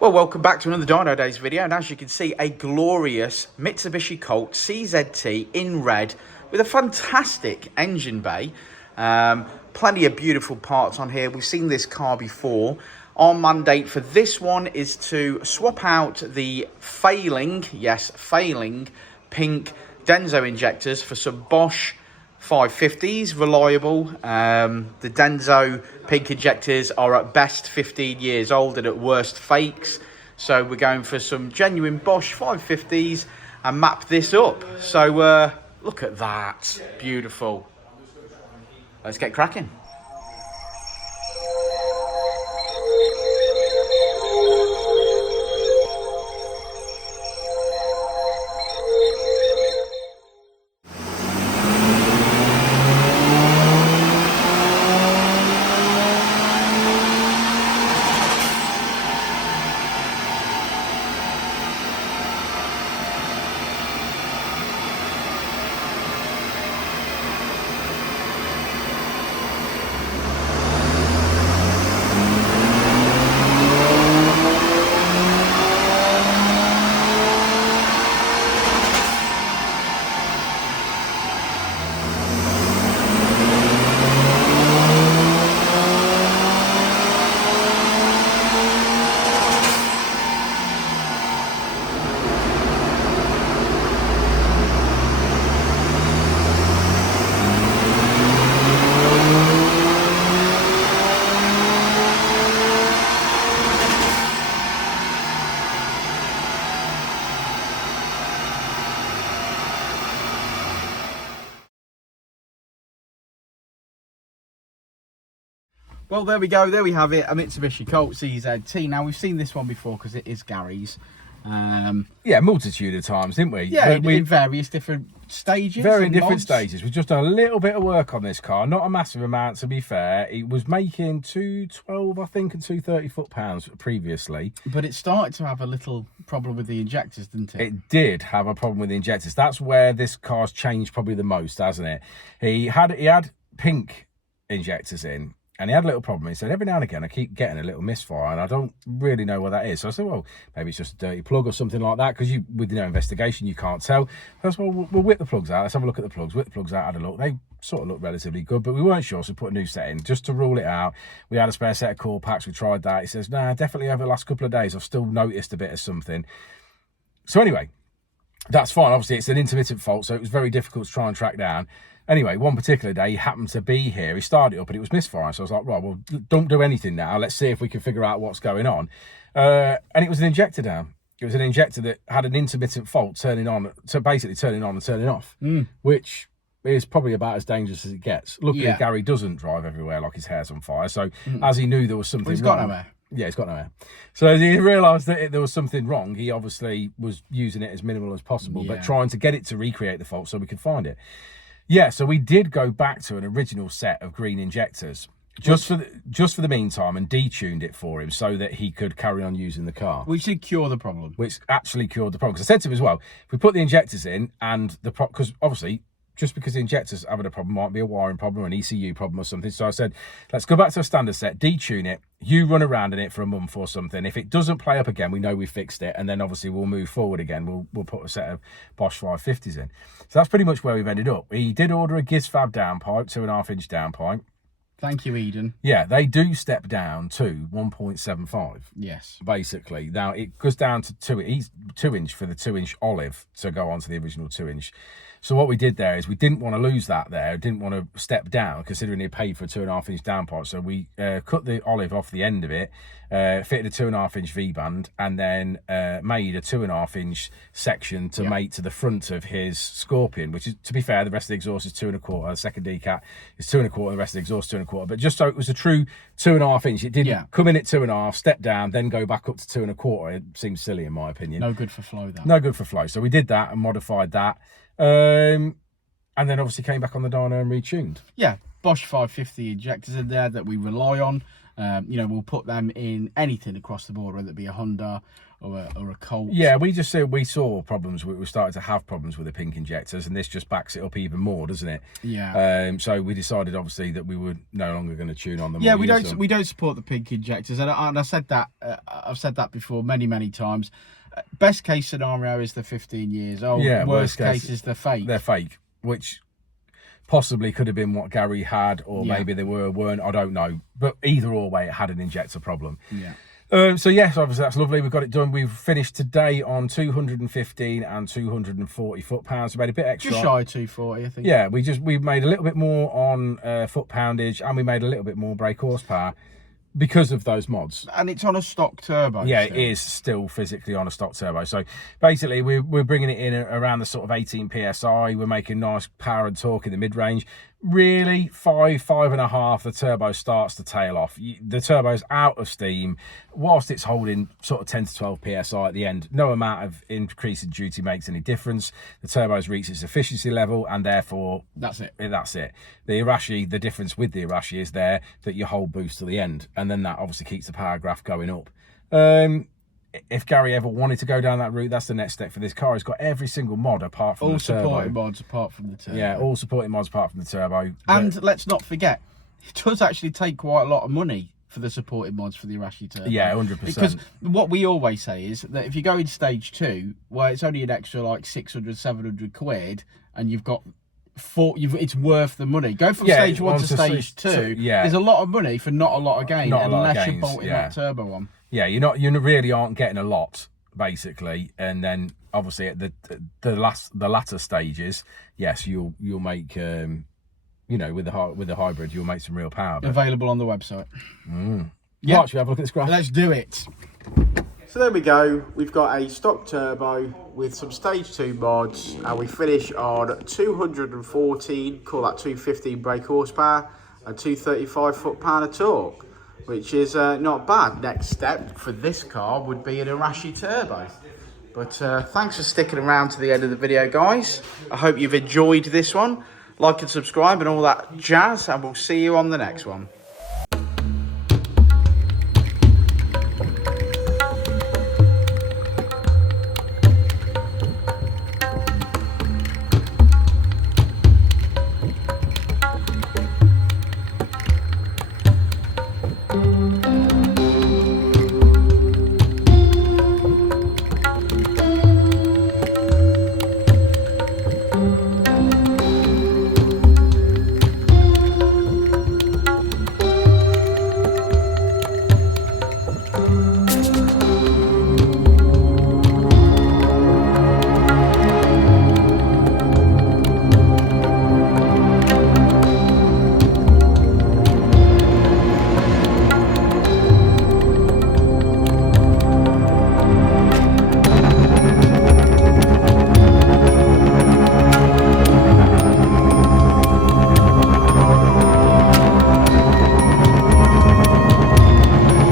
Well, welcome back to another Dynodaze video, and as you can see, a glorious Mitsubishi Colt CZT in red with a fantastic engine bay. Plenty of beautiful parts on here. We've seen this car before. Our mandate for this one is to swap out the failing, yes, failing pink Denso injectors for some Bosch 550s, reliable. The Denso pink injectors are at best 15 years old and at worst fakes. So we're going for some genuine Bosch 550s and map this up. So look at that, beautiful. Let's get cracking. Well, there we go. There we have it. A Mitsubishi Colt CZT. Now, we've seen this one before because it is Gary's. Yeah, multitude of times, didn't we? Yeah, in various different stages. Very different stages. We've just done a little bit of work on this car. Not a massive amount, to be fair. It was making 212, I think, and 230 foot-pounds previously. But it started to have a little problem with the injectors, didn't it? It did have a problem with the injectors. That's where this car's changed probably the most, hasn't it? He had pink injectors in. And he had a little problem. He said, every now and again, I keep getting a little misfire, and I don't really know what that is. So I said, well, maybe it's just a dirty plug or something like that, because with no investigation, you can't tell. So I said, well, we'll whip the plugs out. Let's have a look at the plugs. Whip the plugs out, had a look. They sort of looked relatively good, but we weren't sure, so we put a new set in just to rule it out. We had a spare set of core packs. We tried that. He says, nah, definitely over the last couple of days, I've still noticed a bit of something. So anyway, that's fine. Obviously, it's an intermittent fault, so it was very difficult to try and track down. Anyway, one particular day, he happened to be here. He started it up, and it was misfiring. So I was like, right, well, don't do anything now. Let's see if we can figure out what's going on. And it was an injector down. It was an injector that had an intermittent fault turning on, so basically turning on and turning off, which is probably about as dangerous as it gets. Luckily, Gary doesn't drive everywhere like his hair's on fire. So as he knew there was something he's wrong. got no hair. Yeah, he's got no hair. So as he realised that there was something wrong, he obviously was using it as minimal as possible, but trying to get it to recreate the fault so we could find it. Yeah, so we did go back to an original set of green injectors just for the meantime, and detuned it for him so that he could carry on using the car. Which did cure the problem. Which actually cured the problem. Because I said to him as well, if we put the injectors in and because obviously just because the injectors having a problem might be a wiring problem or an ECU problem or something. So I said, let's go back to a standard set, detune it, you run around in it for a month or something. If it doesn't play up again, we know we fixed it, and then obviously we'll move forward again. We'll put a set of Bosch 550s in. So that's pretty much where we've ended up. He did order a Gizfab downpipe, 2.5-inch downpipe. Thank you, Eden. Yeah, they do step down to 1.75. Yes. Basically. Now, it goes down to 2-inch for the 2-inch olive to go on to the original 2-inch. So what we did there is we didn't want to lose that there, didn't want to step down, considering he paid for a 2.5-inch downpipe. So we cut the olive off the end of it, fitted a 2.5-inch V-band, and then made a 2.5-inch section to mate to the front of his Scorpion, which is, to be fair, the rest of the exhaust is 2.25. The second decat is 2.25, the rest of the exhaust 2.25. But just so it was a true 2.5-inch, it didn't come in at 2.5, step down, then go back up to 2.25. It seems silly in my opinion. No good for flow, that. No good for flow. So we did that and modified that. And then obviously came back on the dyno and retuned. Yeah, Bosch 550 injectors in there that we rely on. You know, we'll put them in anything across the board, whether it be a Honda or a Colt. Yeah, we saw problems. We started to have problems with the pink injectors, and this just backs it up even more, doesn't it? Yeah. So we decided, obviously, that we were no longer going to tune on them. Yeah, we don't support the pink injectors, and I said that I've said that before many times. Best case scenario is the 15 years. Oh, yeah. Worst case is the fake. They're fake, which possibly could have been what Gary had, or maybe they weren't. I don't know. But either or way, it had an injector problem. Yeah. So yes, obviously that's lovely. We've got it done. We've finished today on 215 and 240 foot-pounds. We made a bit extra. Just shy of 240, I think. Yeah, we made a little bit more on foot-poundage, and we made a little bit more brake horsepower because of those mods. And it's on a stock turbo. Yeah, still. It is still physically on a stock turbo. So basically we're bringing it in around the sort of 18 psi. We're making nice power and torque in the mid-range. Really, 5.5, the turbo starts to tail off. The turbo's out of steam. Whilst it's holding sort of 10 to 12 psi at the end, no amount of increase in duty makes any difference. The turbo's reached its efficiency level, and therefore that's it. The Irashi, the difference with the Irashi is there that you hold boost to the end, and then that obviously keeps the power graph going up. If Gary ever wanted to go down that route, that's the next step for this car. It's got every single mod apart from the turbo. All supporting mods apart from the turbo. Yeah, all supporting mods apart from the turbo. And let's not forget, it does actually take quite a lot of money for the supporting mods for the Irashi turbo. Yeah, 100%. Because what we always say is that if you go in stage 2, well, it's only an extra like 600, 700 quid, and you've got it's worth the money. Go from stage 1 to stage 2. Yeah, there's a lot of money for not a lot of gain, unless you're bolting that turbo on. Yeah, you really aren't getting a lot, basically. And then obviously at the latter stages, yes, you'll make you know, with the hybrid, you'll make some real power. Available on the website. Yeah, right, should we have a look at this graph? Let's do it. So there we go. We've got a stock turbo with some stage 2 mods, and we finish on 214. Call that 215 brake horsepower and 235 foot-pound of torque, which is not bad. Next step for this car would be an Irashi turbo. But thanks for sticking around to the end of the video, guys. I hope you've enjoyed this one. Like and subscribe and all that jazz, and we'll see you on the next one.